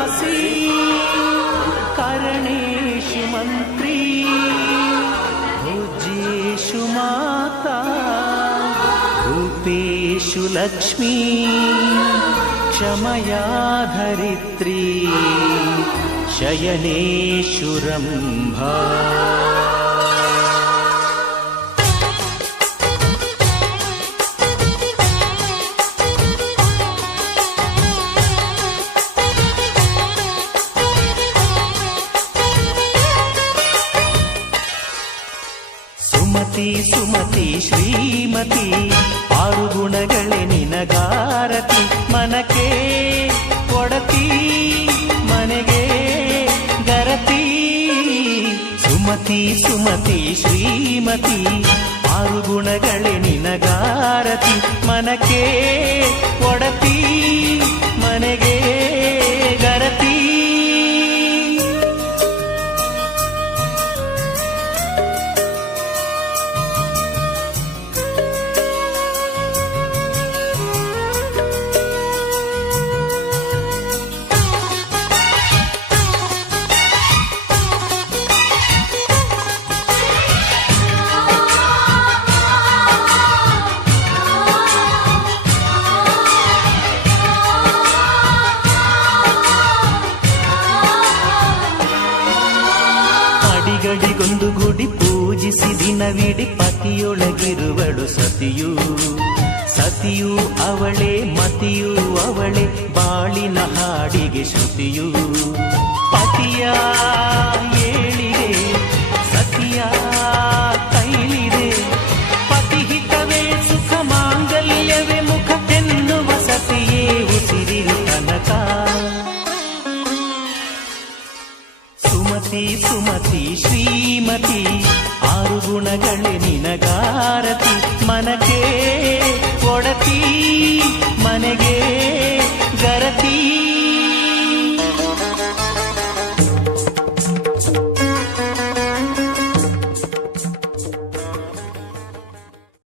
दासी करणेषु मन्त्री भोज्येषु माता रूपेषु लक्ष्मी क्षमया धरित्री शयनेषु रम्भा। ಸುಮತಿ ಸುಮತಿ ಶ್ರೀಮತಿ ಆರು ಗುಣಗಳೇ ನಿನಗಾರತಿ ಮನಕ್ಕೆ ಕೊಡತಿ ಮನೆಗೆ ಗರತಿ ಸುಮತಿ ಸುಮತಿ ಶ್ರೀಮತಿ ಆರು ಗುಣಗಳೇ ನಿನಗಾರತಿ ಮನಕ್ಕೆ ಕೊಡತಿ ಮನೆಗೆ ಗರತಿ ಗಡಿಗೊಂದು ಗುಡಿ ಪೂಜಿಸಿ ದಿನವಿಡಿ ಪತಿಯೊಳಗಿರುವಳು ಸತಿಯು ಸತಿಯು ಅವಳೇ ಮತಿಯು ಅವಳೇ ಬಾಳಿನ ಹಾಡಿಗೆ ಶ್ರುತಿಯು ಪತಿಯ ಏಳಿದೆ ಸತಿಯ ಕೈಲಿದೆ ಪತಿಹಿತವೇ ಸುಖ ಮಾಂಗಲ್ಯವೇ ಮುಖ ಎನ್ನುವ ಸತಿಯೇ ಉಸಿರಿನ ತನಕ ಸುಮತಿ ಸುಮತಿ ಶ್ರೀಮತಿ ಆರು ಗುಣಗಳೇ ನಿನಗಾರತಿ ಮನಕ್ಕೆ ಕೊಡತಿ ಮನೆಗೆ